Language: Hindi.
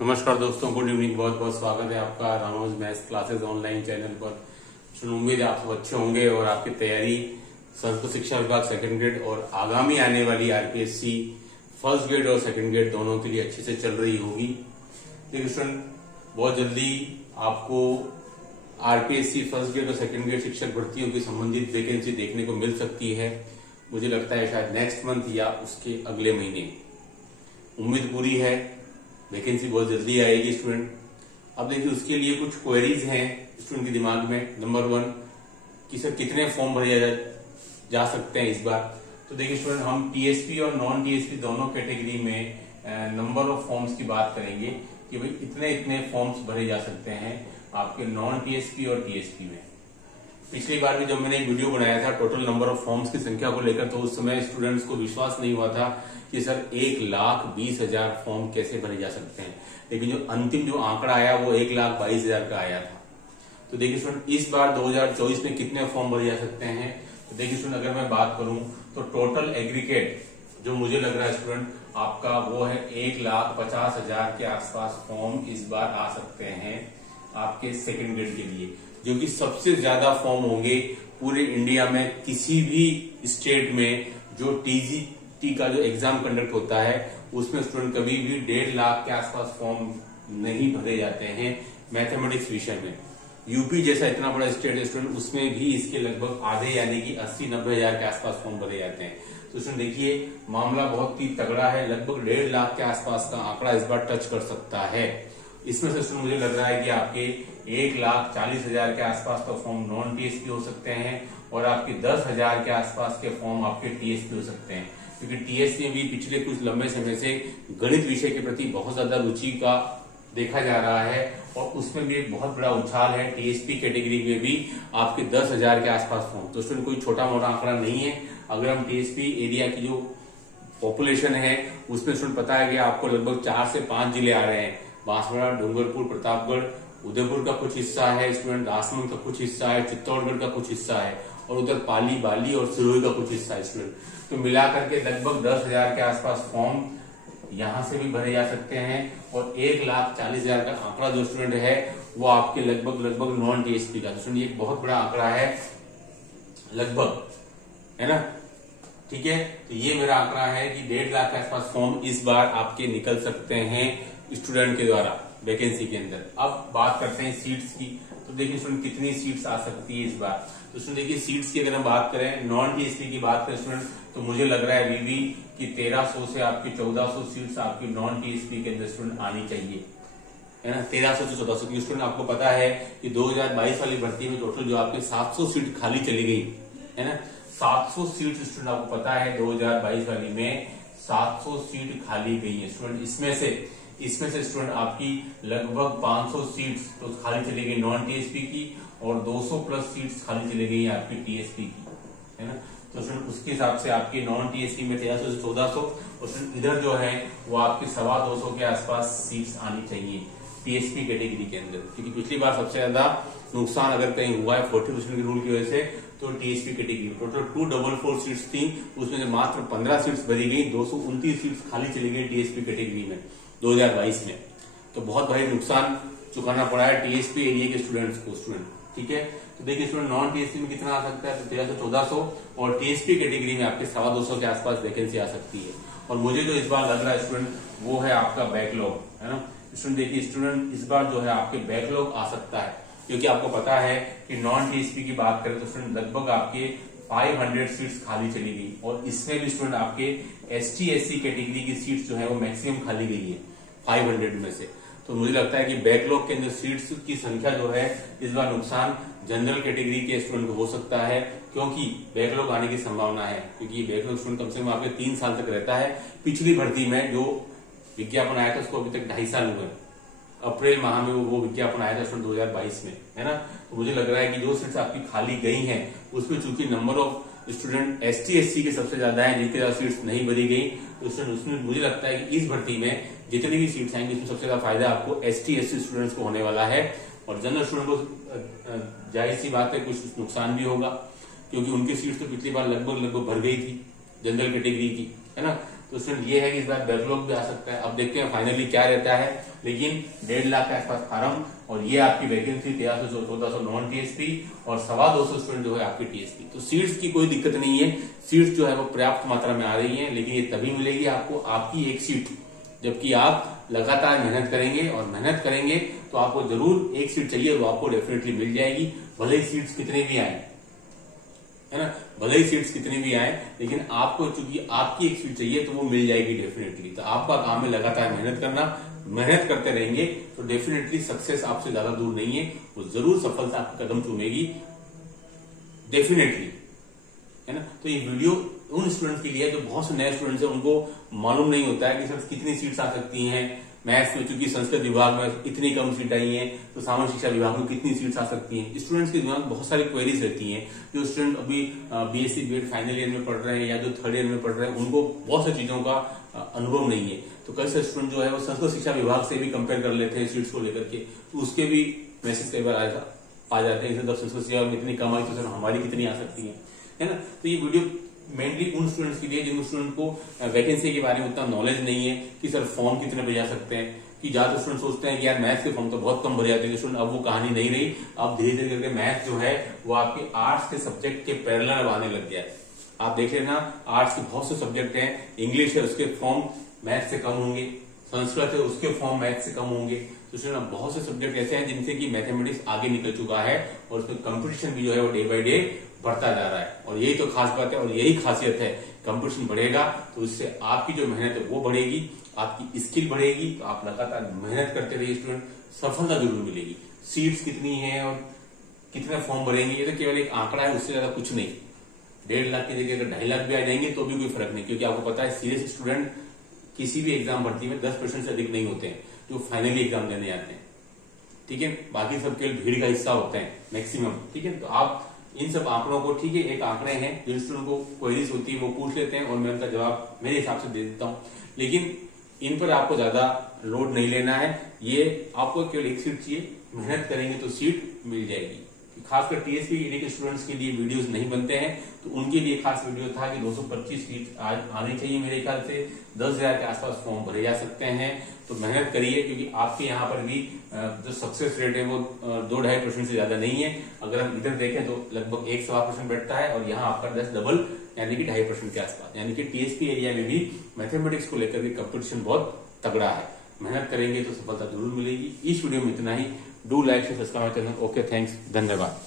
नमस्कार दोस्तों, गुड इवनिंग। बहुत बहुत स्वागत है आपका Ranoj maths classes online channel पर। उम्मीद है आप सब अच्छे होंगे और आपकी तैयारी संस्कृत शिक्षा विभाग सेकंड ग्रेड और आगामी आने वाली आरपीएससी फर्स्ट ग्रेड और सेकंड ग्रेड दोनों के लिए अच्छे से चल रही होगी। देखिए स्टूडेंट, बहुत जल्दी आपको आरपीएससी फर्स्ट ग्रेड और सेकंड ग्रेड शिक्षक भर्तियों की संबंधित वैकेंसी देखने को मिल सकती है। मुझे लगता है शायद नेक्स्ट मंथ या उसके अगले महीने। उम्मीद पूरी है, वैकेंसी बहुत जल्दी आएगी स्टूडेंट। अब देखिए उसके लिए कुछ क्वेरीज हैं स्टूडेंट के दिमाग में। नंबर 1 कि सर कितने फॉर्म भरे जा सकते हैं इस बार। तो देखिए स्टूडेंट, हम टीएसपी और नॉन टीएसपी दोनों कैटेगरी में नंबर ऑफ फॉर्म्स की बात करेंगे कि भाई इतने इतने फॉर्म्स भरे जा सकते हैं आपके नॉन टीएसपी और टीएसपी में। पिछली बार भी जब मैंने एक वीडियो बनाया था टोटल नंबर ऑफ फॉर्म्स की संख्या को लेकर, तो उस समय स्टूडेंट्स को विश्वास नहीं हुआ था कि सर 1,20,000 फॉर्म कैसे भरे जा सकते हैं। लेकिन जो अंतिम आंकड़ा आया वो 1,22,000 का आया था। तो देखिए स्टूडेंट, इस बार 2024 में कितने फॉर्म भरे जा सकते हैं। तो देखिए स्टूडेंट, अगर मैं बात करूं तो टोटल एग्रीगेट जो मुझे लग रहा है स्टूडेंट आपका वो है 1,50,000 के आसपास फॉर्म इस बार आ सकते हैं आपके सेकेंड ग्रेड के लिए, जो कि सबसे ज्यादा फॉर्म होंगे पूरे इंडिया में। किसी भी स्टेट में जो टीजीटी का जो एग्जाम कंडक्ट होता है उसमें स्टूडेंट कभी भी 1.5 लाख के आसपास फॉर्म नहीं भरे जाते हैं मैथमेटिक्स विषय में। यूपी जैसा इतना बड़ा स्टेट है स्टूडेंट, उसमें भी इसके लगभग आधे यानी कि 80-90 हजार के आसपास फॉर्म भरे जाते हैं। तो स्टूडेंट देखिए, मामला बहुत ही तगड़ा है। लगभग 1.5 लाख के आसपास का आंकड़ा इस बार टच कर सकता है। इसमें से मुझे लग रहा है कि आपके 1,40,000 के आसपास का फॉर्म नॉन टीएसपी हो सकते हैं और आपके 10,000 के आसपास के फॉर्म आपके टीएसपी हो सकते हैं, क्योंकि टीएसपी में भी पिछले कुछ लंबे समय से गणित विषय के प्रति बहुत ज्यादा रुचि का देखा जा रहा है और उसमें भी एक बहुत बड़ा उछाल है। टीएसपी कैटेगरी में भी आपके 10,000 के आसपास फॉर्म, तो स्टूडेंट कोई छोटा मोटा आंकड़ा नहीं है। अगर हम टीएसपी एरिया की जो पॉपुलेशन है उसमें स्टूडेंट पता है कि आपको लगभग 4 से 5 जिले आ रहे हैं। बांसवाड़ा, डूंगरपुर, प्रतापगढ़, उदयपुर का कुछ हिस्सा है स्टूडेंट, राजसमंद का कुछ हिस्सा है, चित्तौड़गढ़ का कुछ हिस्सा है और उधर पाली, बाली और सिरोही का कुछ हिस्सा है स्टूडेंट। तो मिलाकर के लगभग 10,000 के आसपास फॉर्म यहां से भी भरे जा सकते हैं और 1,40,000 का आंकड़ा जो स्टूडेंट है वो आपके लगभग नॉन टीएसपी का। स्टूडेंट ये बहुत बड़ा आंकड़ा है लगभग, है ना। ठीक है, तो ये मेरा आंकड़ा है कि 1.5 लाख के आसपास फॉर्म इस बार आपके निकल सकते हैं स्टूडेंट के द्वारा वैकेंसी के अंदर। अब बात करते हैं सीट्स की। तो देखिए स्टूडेंट कितनी सीट्स आ सकती है इस बार। तो स्टूडेंट देखिए सीट्स की अगर हम बात करें, नॉन टीएसपी की बात करें स्टूडेंट, तो मुझे लग रहा है अभी भी कि 1300 से आपकी 1400 सीट्स आपकी नॉन टीएसपी के अंदर स्टूडेंट आनी चाहिए, है ना। 1300 से 1400 की स्टूडेंट आपको पता है कि 2022 वाली भर्ती में टोटल जो आपके 700 सीट खाली चली गई, है ना। 700 सीट स्टूडेंट आपको पता है 2022 वाली में 700 सीट खाली गई है स्टूडेंट। इसमें से स्टूडेंट आपकी लगभग 500 सीट्स तो खाली चली गई नॉन टीएसपी की और 200 प्लस सीट्स खाली चली गई आपकी टीएसपी की, है ना। तो स्टूडेंट उसके हिसाब से आपकी नॉन टीएसपी में 1300 से 1400 और इधर जो है वो आपके 225 के आसपास सीट्स आनी चाहिए टीएसपी कैटेगरी के अंदर, क्योंकि पिछली बार सबसे ज्यादा नुकसान अगर कहीं हुआ है 40% के रूल की वजह से तो टीएसपी कैटेगरी में टोटल 244 सीट्स थी, उसमें से मात्र 15 सीट्स भरी गई, 229 सीट्स खाली चली गई टीएसपी कैटेगरी में 2022 में। तो बहुत भारी नुकसान चुकाना पड़ा है टीएसपी एरिया के स्टूडेंट्स को स्टूडेंट। ठीक है, तो देखिए स्टूडेंट नॉन टीएसपी में कितना आ सकता है, 1300-1400 और टीएसपी कैटेगरी में आपके 225 के आसपास वैकेंसी आ सकती है। और मुझे जो इस बार लग रहा है स्टूडेंट वो है आपका बैकलॉग, है ना। स्टूडेंट देखिए स्टूडेंट इस बार जो है आपके बैकलॉग आ सकता है, क्योंकि आपको पता है कि नॉन टीएसपी की बात करें तो स्टूडेंट लगभग आपके 500 सीट्स खाली चली गई और इसमें भी स्टूडेंट आपके एसटी एससी कैटेगरी की सीट्स जो है वो मैक्सिमम खाली गई है 500 में से। तो मुझे लगता है कि बैकलॉग के अंदर सीट्स की संख्या जो है इस बार नुकसान जनरल कैटेगरी के स्टूडेंट को हो सकता है, क्योंकि बैकलॉग आने की संभावना है, क्योंकि बैकलॉग स्टूडेंट कम से कम आपके 3 साल तक रहता है। पिछली भर्ती में जो विज्ञापन आया था उसको अभी तक 2.5 साल हुए, अप्रैल माह में वो विज्ञापन आया था 2022 में, है ना। तो मुझे लग रहा है कि जो सीट्स आपकी खाली गई हैं उसमें चूंकि number of student ST SC के सबसे ज्यादा है, जिनके ज्यादा सीट्स नहीं भरी गई, तो उसमें मुझे लगता है कि इस भर्ती में जितनी भी सीट्स आएंगी उसमें सबसे ज्यादा फायदा आपको एसटी एससी स्टूडेंट्स को होने वाला है और जनरल स्टूडेंट को जाहिर सी बात है कुछ नुकसान भी होगा, क्योंकि उनकी सीट्स तो पिछली बार लगभग भर गई थी जनरल कैटेगरी की, है ना। तो स्टूडेंट ये है कि इस बार बैकलॉग भी आ सकता है। अब देखते हैं फाइनली क्या रहता है, लेकिन 1.5 लाख के आसपास फार्म और ये आपकी वैकेंसी 1300-1400 नॉन टीएसपी और 250 स्टूडेंट जो है आपकी टीएसपी। तो सीट्स की कोई दिक्कत नहीं है, सीट्स जो है वो पर्याप्त मात्रा में आ रही है, लेकिन ये तभी मिलेगी आपको आपकी एक सीट जबकि आप लगातार मेहनत करेंगे, और मेहनत करेंगे तो आपको जरूर एक सीट चाहिए, वो आपको डेफिनेटली मिल जाएगी, भले ही सीट्स कितने भी आए, है ना, भले ही सीट्स कितनी भी आए, लेकिन आपको चूंकि आपकी एक सीट चाहिए तो वो मिल जाएगी डेफिनेटली। तो आपका काम है लगातार मेहनत करना, मेहनत करते रहेंगे तो डेफिनेटली सक्सेस आपसे ज्यादा दूर नहीं है, वो जरूर सफलता आपका कदम चूमेगी डेफिनेटली, है ना। तो ये वीडियो उन स्टूडेंट्स के लिए जो बहुत से नए स्टूडेंट्स हैं, उनको मालूम नहीं होता है कि सर कितनी सीट्स आ सकती हैं मैथ्स में, क्योंकि संस्कृत विभाग में इतनी कम सीट आई हैं, तो सामान्य शिक्षा विभाग में कितनी सीट्स आ सकती हैं। स्टूडेंट्स के दिमाग में बहुत सारी क्वेरीज रहती हैं। जो स्टूडेंट अभी बीएससी बीएड फाइनल ईयर में पढ़ रहे हैं या जो थर्ड ईयर में पढ़ रहे हैं, उनको बहुत सारी चीजों का अनुभव नहीं है। तो कई सारे स्टूडेंट जो है वो संस्कृत शिक्षा विभाग से भी कंपेयर कर लेते हैं सीट्स को लेकर के, तो उसके भी मैसेज कई बार आ जाते हैं, जब संस्कृत शिक्षा में इतनी कम आई तो सर हमारी कितनी आ सकती है ना। तो ये वीडियो मेनली उन स्टूडेंट्स के लिए जिन स्टूडेंट को वैकेंसी के बारे में उतना नॉलेज नहीं है कि सर फॉर्म कितने पे जा सकते हैं, कि ज्यादा स्टूडेंट सोचते हैं कि यार मैथ्स के फॉर्म तो बहुत कम भरे जाते हैं स्टूडेंट। अब वो कहानी नहीं रही, अब धीरे धीरे करके मैथ्स जो है वो आपके आर्ट्स के सब्जेक्ट के पैरेलल आने लग गया है। आप देख लेना, आर्ट्स के बहुत से सब्जेक्ट हैं, इंग्लिश है उसके फॉर्म मैथ्स से कम होंगे, संस्कृत है उसके फॉर्म मैथ्स से कम होंगे। तो स्टूडेंट बहुत से सब्जेक्ट ऐसे हैं जिनसे कि मैथमेटिक्स आगे निकल चुका है, और उसमें कंपटीशन भी जो है वो डे बाय डे बढ़ता जा रहा है। और यही तो खास बात है और यही खासियत है, कंपटीशन बढ़ेगा तो इससे आपकी जो मेहनत है वो बढ़ेगी, आपकी स्किल बढ़ेगी। तो आप लगातार मेहनत करते रहिए स्टूडेंट, सफलता जरूर मिलेगी। सीट्स कितनी है और कितने फॉर्म भरेंगे ये तो केवल एक आंकड़ा है, उससे ज्यादा कुछ नहीं। 1.5 लाख की जगह अगर 2.5 लाख भी आ जाएंगे तो भी कोई फर्क नहीं, क्योंकि आपको पता है सीरियस स्टूडेंट किसी भी एग्जाम भर्ती में 10% से अधिक नहीं होते हैं जो फाइनली एग्जाम देने आते हैं, ठीक है। बाकी सब केवल भीड़ का हिस्सा होते हैं मैक्सिमम, ठीक है। तो आप इन सब आंकड़ों को, ठीक है, एक आंकड़े हैं, जिन स्टूडेंट को क्वेरीज होती है वो पूछ लेते हैं और मैं उनका जवाब मेरे हिसाब से दे देता हूँ, लेकिन इन पर आपको ज्यादा लोड नहीं लेना है। ये आपको केवल एक सीट चाहिए, मेहनत करेंगे तो सीट मिल जाएगी। खासकर टीएसपी के स्टूडेंट्स के लिए वीडियोस नहीं बनते हैं, तो उनके लिए खास वीडियो था कि 225 सीट आज आनी चाहिए। मेरे ख्याल से 10,000 के आसपास फॉर्म भरे जा सकते हैं। तो मेहनत करिए, क्योंकि आपके यहाँ पर भी जो सक्सेस रेट है वो 2-2.5% से ज्यादा नहीं है। अगर हम इधर देखें तो लगभग 1-1.25% बैठता है, और यहाँ आपका 10 डबल यानी कि 2.5% के आसपास। यानी कि टीएसपी एरिया में भी मैथमेटिक्स को लेकर के कंपटीशन बहुत तगड़ा है। मेहनत करेंगे तो सफलता जरूर मिलेगी। इस वीडियो में इतना ही। Do like, subscribe channel. Okay, thanks, धन्यवाद।